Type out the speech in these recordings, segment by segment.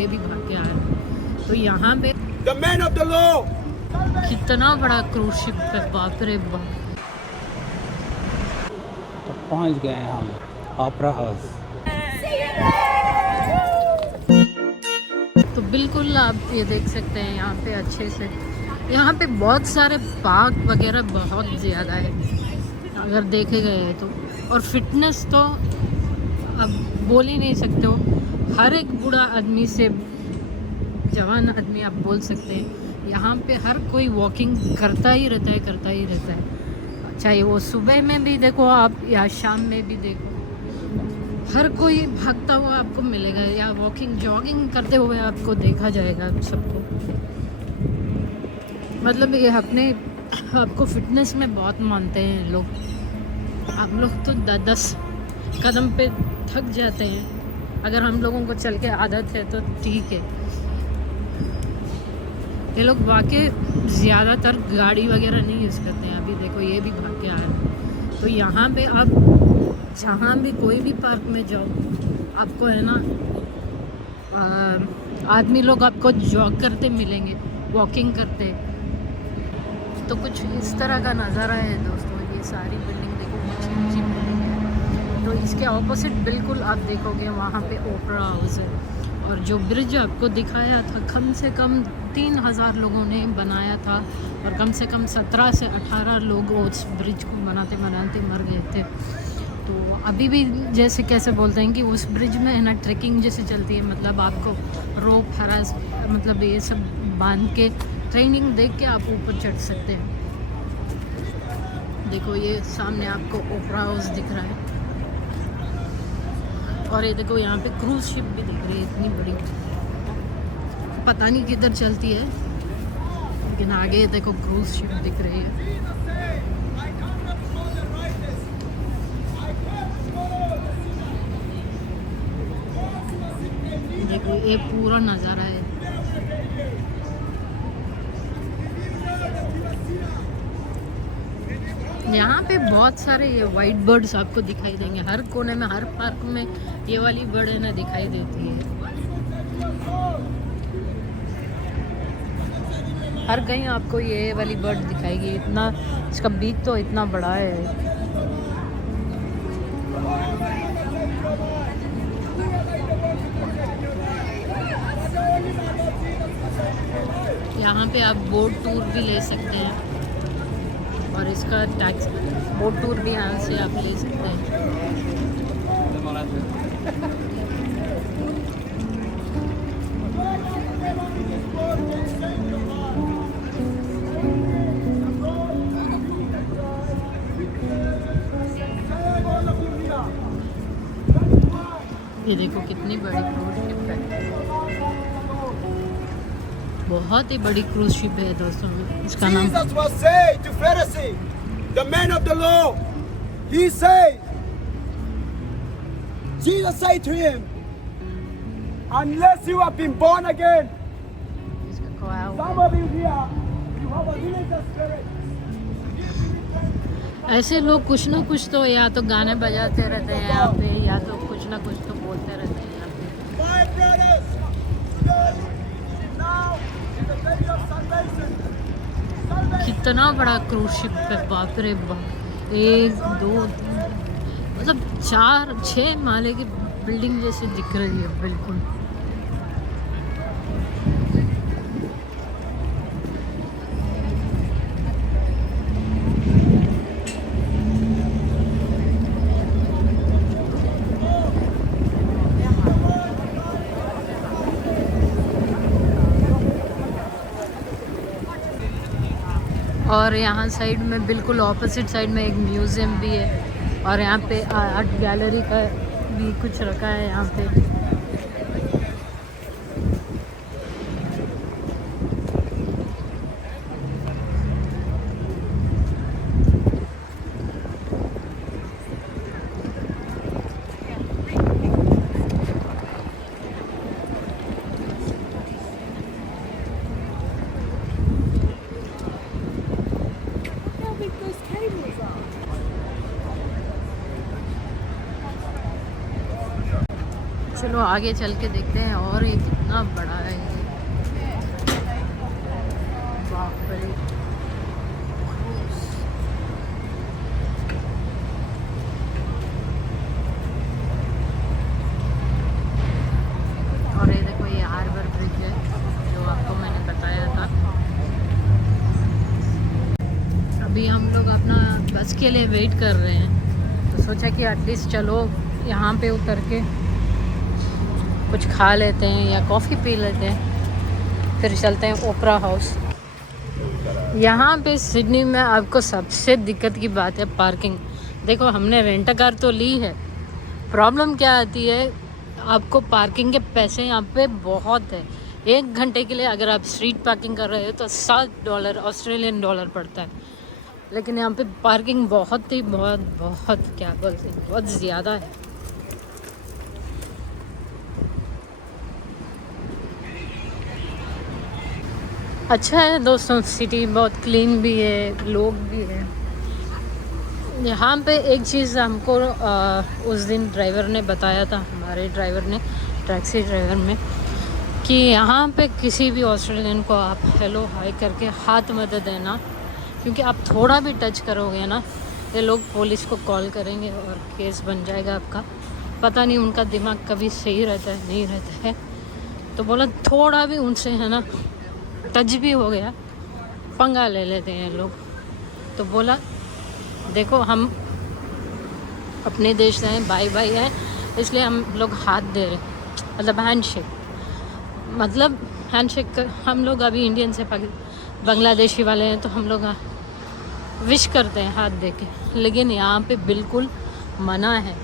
ये भी भाग के आ रहा है। तो यहाँ पे The man of the law. कितना बड़ा क्रूज शिप है, बाप रे बाप। तो पहुंच गए हम ओपेरा हाउस। तो बिल्कुल आप ये देख सकते हैं यहाँ पे अच्छे से, यहाँ पे बहुत सारे पार्क वगैरह बहुत ज़्यादा है अगर देखे गए तो। और फिटनेस तो अब बोल ही नहीं सकते हो, हर एक बूढ़ा आदमी से जवान आदमी आप बोल सकते हैं, यहाँ पे हर कोई वॉकिंग करता ही रहता है, चाहे वो सुबह में भी देखो आप या शाम में भी देखो, हर कोई भागता हुआ आपको मिलेगा या वॉकिंग जॉगिंग करते हुए आपको देखा जाएगा सबको। मतलब ये अपने आपको फिटनेस में बहुत मानते हैं लोग। आप लोग तो 10 कदम पे थक जाते हैं, अगर हम लोगों को चल के आदत है तो ठीक है। ये लोग वाकई ज़्यादातर गाड़ी वगैरह नहीं यूज़ करते हैं। अभी देखो ये भी भाग के आ रहा है। तो यहाँ पे आप जहाँ भी कोई भी पार्क में जाओ, आपको है ना आदमी लोग आपको जॉग करते मिलेंगे, वॉकिंग करते। तो कुछ इस तरह का नज़ारा है दोस्तों। ये सारी बिल्डिंग देखो, ऊंची ऊंची बिल्डिंग है। तो इसके ऑपोजिट बिल्कुल आप देखोगे वहाँ पे ओपेरा हाउस है। और जो ब्रिज आपको दिखाया था, कम से कम 3000 लोगों ने बनाया था और कम से कम 17 से 18 लोग उस ब्रिज को बनाते बनाते मर गए थे। तो अभी भी जैसे कैसे बोलते हैं कि उस ब्रिज में है ना ट्रेकिंग जैसे चलती है, मतलब आपको रोप हरास मतलब ये सब बांध के ट्रेनिंग देख के आप ऊपर चढ़ सकते हैं। देखो ये सामने आपको ओपेरा हाउस दिख रहा है और ये देखो यहाँ पे क्रूज शिप भी दिख रही है इतनी बड़ी, पता नहीं किधर चलती है, लेकिन आगे देखो क्रूज शिप दिख रही है। देखो ये पूरा नज़ारा है। यहाँ पे बहुत सारे ये वाइट बर्ड्स आपको दिखाई देंगे, हर कोने में, हर पार्क में ये वाली बर्ड है ना दिखाई देती है। हर कहीं आपको ये वाली बर्ड दिखाएगी। इतना इसका बीक तो इतना बड़ा है। यहाँ पे आप बोट टूर भी ले सकते हैं और इसका टैक्स बोट टूर भी यहाँ से आप ले सकते हैं। ये देखो कितनी बड़ी क्रूज शिप है, बहुत ही बड़ी क्रूज शिप है दोस्तों। इसका नाम Jesus was saying to Pharisee, the man of the law, he said, Jesus said to him, unless you have been born again, इसका खोया हुआ some of you here, you have a religious spirit. ऐसे लोग कुछ ना कुछ तो या तो गाने बजाते रहते हैं यहाँ पे, या तो कुछ ना कुछ तो बोलते रहते हैं यहाँ पे। My brothers, today, now, is the day of salvation. कितना बड़ा क्रूज शिप है, बाप रे बाप। 1 2 3 मतलब 4-6 माले की बिल्डिंग जैसी दिख रही है बिल्कुल। और यहाँ साइड में बिल्कुल ऑपोजिट साइड में एक म्यूज़ियम भी है और यहाँ पे आर्ट गैलरी का भी कुछ रखा है यहाँ पे। चलो आगे चल के देखते हैं। और ये कितना बड़ा है ये, बाप रे। और ये देखो ये हार्बर ब्रिज है जो आपको मैंने बताया था। अभी हम लोग अपना बस के लिए वेट कर रहे हैं, तो सोचा कि एटलीस्ट चलो यहाँ पे उतर के कुछ खा लेते हैं या कॉफ़ी पी लेते हैं, फिर चलते हैं ओपेरा हाउस। यहाँ पे सिडनी में आपको सबसे दिक्कत की बात है पार्किंग। देखो हमने रेंट कार तो ली है, प्रॉब्लम क्या आती है, आपको पार्किंग के पैसे यहाँ पे बहुत है। 1 घंटे के लिए अगर आप स्ट्रीट पार्किंग कर रहे हो तो $7 ऑस्ट्रेलियन डॉलर पड़ता है। लेकिन यहाँ पे पार्किंग बहुत क्या बोलते हैं, बहुत ज़्यादा है। अच्छा है दोस्तों, सिटी बहुत क्लीन भी है, लोग भी हैं। यहाँ पे एक चीज़ हमको उस दिन ड्राइवर ने बताया था, हमारे ड्राइवर ने, टैक्सी ड्राइवर में, कि यहाँ पे किसी भी ऑस्ट्रेलियन को आप हेलो हाय करके हाथ मत देना, क्योंकि आप थोड़ा भी टच करोगे ना, ये लोग पुलिस को कॉल करेंगे और केस बन जाएगा आपका। पता नहीं उनका दिमाग कभी सही रहता है नहीं रहता है। तो बोला थोड़ा भी उनसे है ना टच भी हो गया, पंगा ले लेते हैं लोग। तो बोला देखो हम अपने देश से हैं, भाई भाई हैं, इसलिए हम लोग हाथ दे रहे, मतलब हैंडशेक। मतलब हैंडशेक हम लोग अभी इंडियन से बांग्लादेशी वाले हैं तो हम लोग विश करते हैं हाथ दे के, लेकिन यहाँ पे बिल्कुल मना है।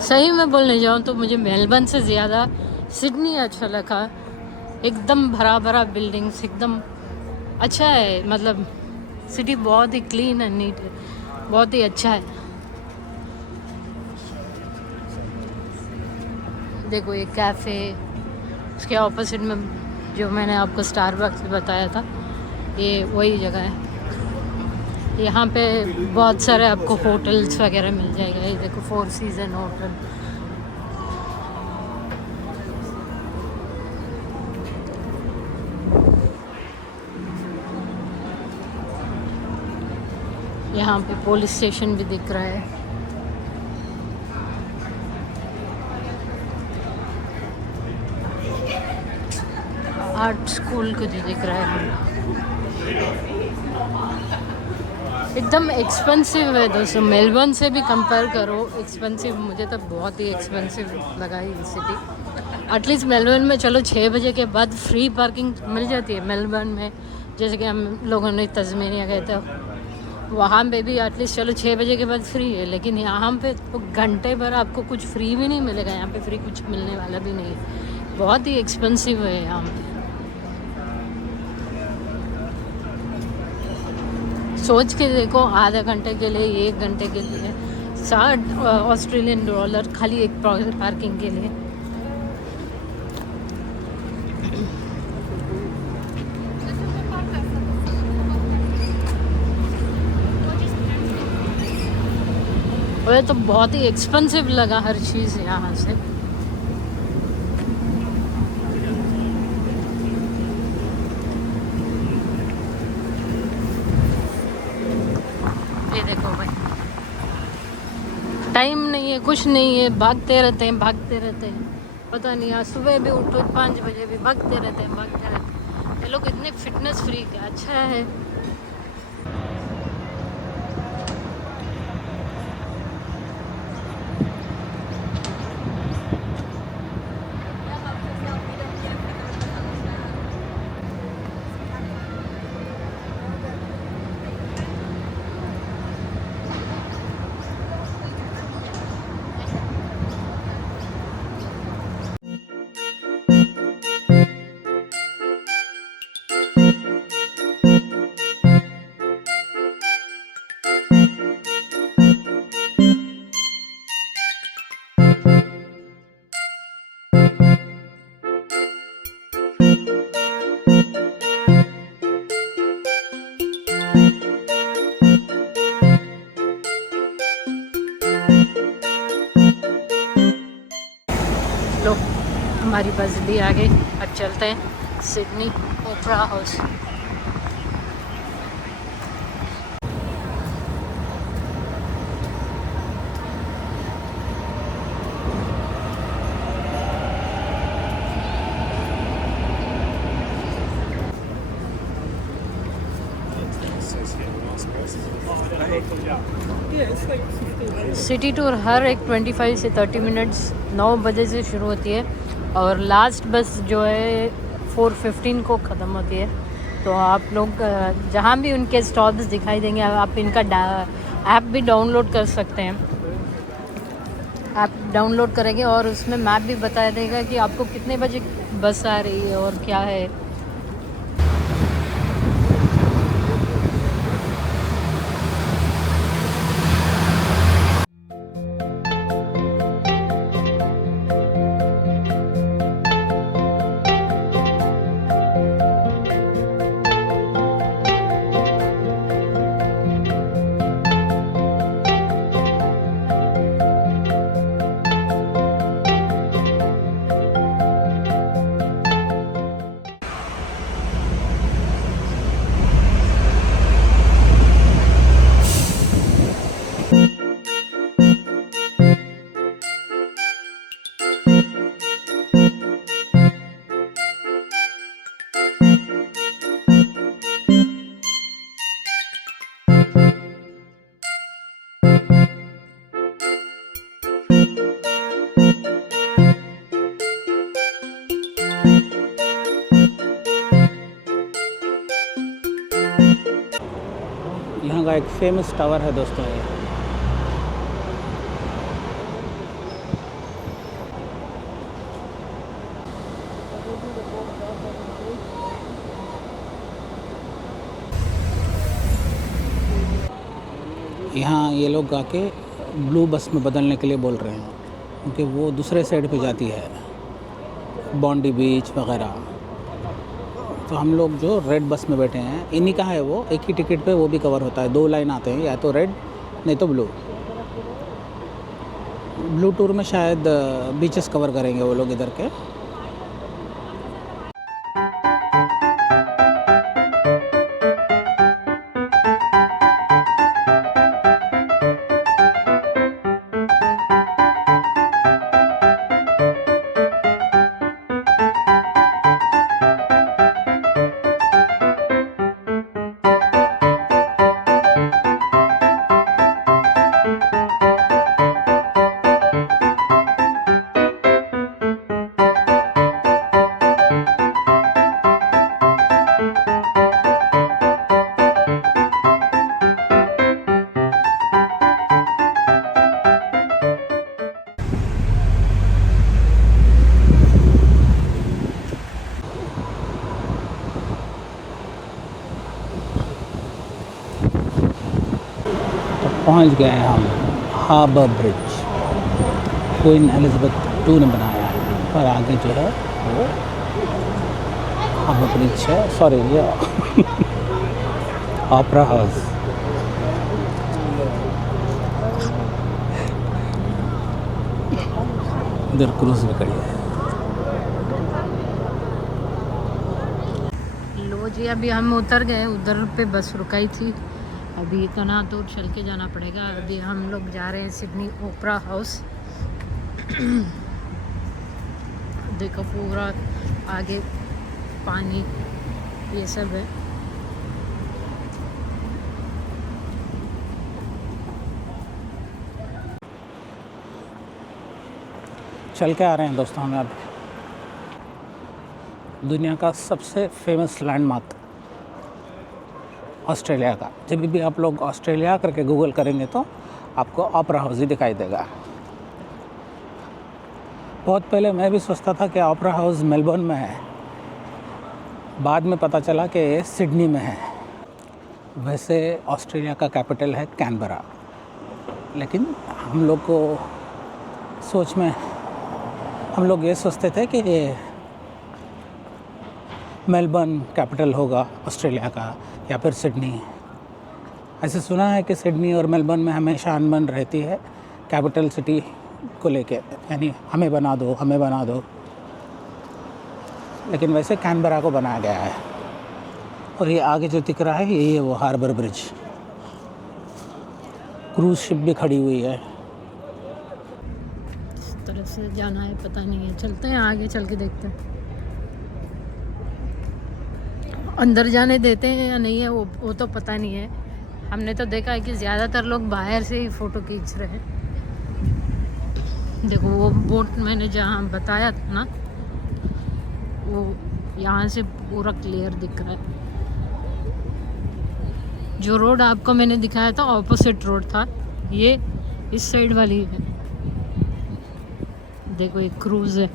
सही में बोलने जाऊँ तो मुझे मेलबर्न से ज़्यादा सिडनी अच्छा लगा। एकदम भरा भरा बिल्डिंग्स, एकदम अच्छा है। मतलब सिटी बहुत ही क्लीन एंड नीट है, बहुत ही अच्छा है। देखो ये कैफ़े, उसके ऑपोजिट में जो मैंने आपको स्टारबक्स बताया था, ये वही जगह है। यहाँ पे बहुत सारे आपको होटल्स वगैरह मिल जाएगा। ये देखो 4 सीज़न होटल। यहाँ पे पुलिस स्टेशन भी दिख रहा है। आर्ट स्कूल कुछ दिख रहा है। एकदम एक्सपेंसिव है दोस्तों, मेलबर्न से भी कंपेयर करो एक्सपेंसिव। मुझे तो बहुत ही एक्सपेंसिव लगा ये सिटी। एटलीस्ट मेलबर्न में चलो 6 बजे के बाद फ्री पार्किंग मिल जाती है मेलबर्न में। जैसे कि हम लोगों ने तस्मेनिया गए थे, वहाँ पे भी एटलीस्ट चलो 6 बजे के बाद फ्री है, लेकिन यहाँ पे तो घंटे भर आपको कुछ फ्री भी नहीं मिलेगा। यहाँ पे फ्री कुछ मिलने वाला भी नहीं है, बहुत ही एक्सपेंसिव है यहाँ पे। सोच के देखो, आधा घंटे के लिए 1 घंटे के लिए $60 ऑस्ट्रेलियन डॉलर खाली एक पार्किंग के लिए। और तो बहुत ही एक्सपेंसिव लगा हर चीज़ यहाँ से। ये देखो भाई, टाइम नहीं है, कुछ नहीं है, भागते रहते हैं। पता नहीं, आज सुबह भी उठो 5 बजे भी भागते रहते हैं। ये लोग इतने फिटनेस फ्रीक है, अच्छा है। हमारी बस भी आ गई। अब चलते हैं Sydney Opera House. City tour हर एक 25 से 30 मिनट्स 9 बजे से शुरू होती है और लास्ट बस जो है 4:15 को ख़त्म होती है। तो आप लोग जहाँ भी उनके स्टॉल्स दिखाई देंगे आप इनका ऐप भी डाउनलोड कर सकते हैं। ऐप डाउनलोड करेंगे और उसमें मैप भी बता देगा कि आपको कितने बजे बस आ रही है और क्या है। यहाँ का एक फेमस टावर है दोस्तों ये। यहाँ ये लोग आके ब्लू बस में बदलने के लिए बोल रहे हैं क्योंकि वो दूसरे साइड पे जाती है, बॉन्डी बीच वगैरह। तो हम लोग जो रेड बस में बैठे हैं, इन्हीं का है वो, एक ही टिकट पे वो भी कवर होता है। 2 लाइन आते हैं, या तो रेड नहीं तो ब्लू। ब्लू टूर में शायद बीचेस कवर करेंगे वो लोग इधर के। पहुंच गए हम Harbour Bridge. Queen Elizabeth II ने बनाया है और आगे जो है वो हार्बर ब्रिज है, सॉरी ये ओपेरा हाउस। इधर क्रूज भी खड़ी है। लो जी, अभी हम उतर गए, उधर पे बस रुकाई थी। अभी इतना दूर चल के जाना पड़ेगा। अभी हम लोग जा रहे हैं सिडनी ओपेरा हाउस। देखो पूरा आगे पानी ये सब है। चल के आ रहे हैं दोस्तों हमें अब दुनिया का सबसे फेमस लैंडमार्क ऑस्ट्रेलिया का। जब भी आप लोग ऑस्ट्रेलिया करके गूगल करेंगे तो आपको ओपेरा हाउस ही दिखाई देगा। बहुत पहले मैं भी सोचता था कि ओपेरा हाउस मेलबर्न में है, बाद में पता चला कि ये सिडनी में है। वैसे ऑस्ट्रेलिया का कैपिटल है कैनबरा, लेकिन हम लोग को सोच में हम लोग ये सोचते थे कि ये मेलबर्न कैपिटल होगा ऑस्ट्रेलिया का या फिर सिडनी। ऐसे सुना है कि सिडनी और मेलबर्न में हमेशा अनबन रहती है कैपिटल सिटी को लेके, यानी हमें बना दो हमें बना दो। लेकिन वैसे कैनबरा को बनाया गया है। और ये आगे जो दिख रहा है यही है वो हार्बर ब्रिज। क्रूज़ शिप भी खड़ी हुई है। इस तरह से जाना है पता नहीं है, चलते हैं आगे चल के देखते हैं अंदर जाने देते हैं या नहीं है, वो तो पता नहीं है। हमने तो देखा है कि ज़्यादातर लोग बाहर से ही फ़ोटो खींच रहे हैं। देखो वो बोट मैंने जहाँ बताया था ना, वो यहाँ से पूरा क्लियर दिख रहा है। जो रोड आपको मैंने दिखाया था ऑपोजिट रोड था, ये इस साइड वाली है। देखो एक क्रूज़ है।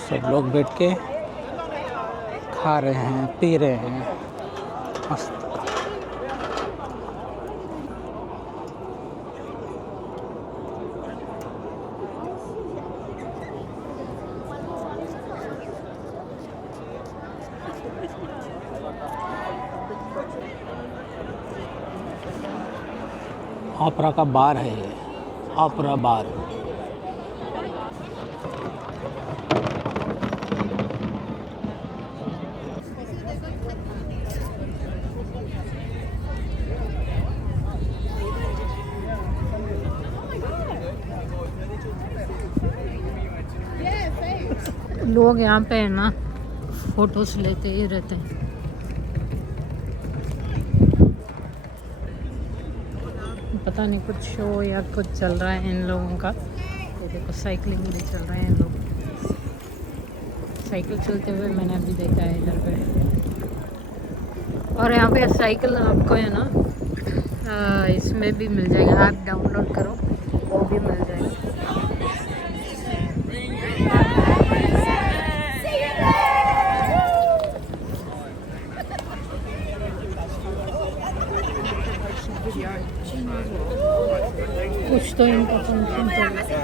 सब लोग बैठ के खा रहे हैं, पी रहे हैं, मस्त। ओपेरा का बार है ये, ओपेरा बार। लोग यहाँ पे है ना फोटोज लेते ही रहते हैं। पता नहीं कुछ शो या कुछ चल रहा है इन लोगों का। ये देखो साइकिलिंग भी चल रहे हैं लोग, साइकिल चलते हुए मैंने अभी देखा है इधर पे। और यहाँ पे साइकिल आपको है ना इसमें भी मिल जाएगा, ऐप डाउनलोड करो वो भी मिल जाएगा। कुछ तो इनका फंक्शन चल रहा है।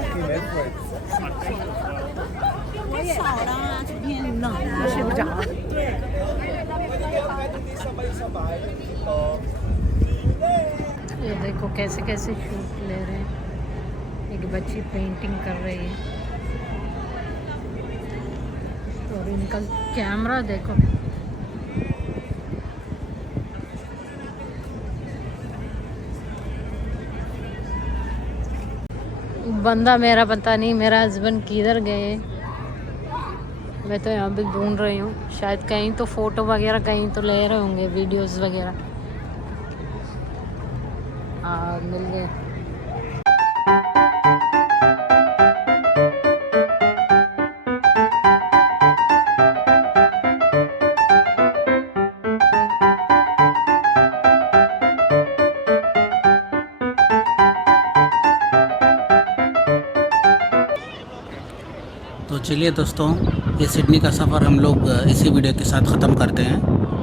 ये देखो कैसे कैसे शूट ले रहे हैं। एक बच्ची पेंटिंग कर रही है और इनका कैमरा देखो। बंदा मेरा पता नहीं, मेरा हस्बैंड किधर गए। मैं तो यहाँ पे ढूंढ रही हूँ, शायद कहीं तो फ़ोटो वगैरह कहीं तो ले रहे होंगे, वीडियोस वगैरह। मिल गए। तो चलिए दोस्तों, ये सिडनी का सफ़र हम लोग इसी वीडियो के साथ ख़त्म करते हैं।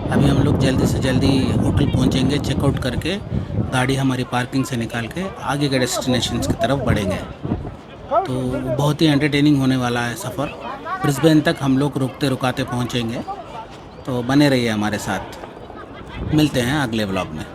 अभी हम लोग जल्दी से जल्दी होटल पहुंचेंगे, चेकआउट करके गाड़ी हमारी पार्किंग से निकाल के आगे के डेस्टिनेशंस की तरफ बढ़ेंगे। तो बहुत ही एंटरटेनिंग होने वाला है सफ़र। ब्रिस्बेन तक हम लोग रुकते रुकाते पहुंचेंगे, तो बने रहिए हमारे साथ। मिलते हैं अगले व्लॉग में।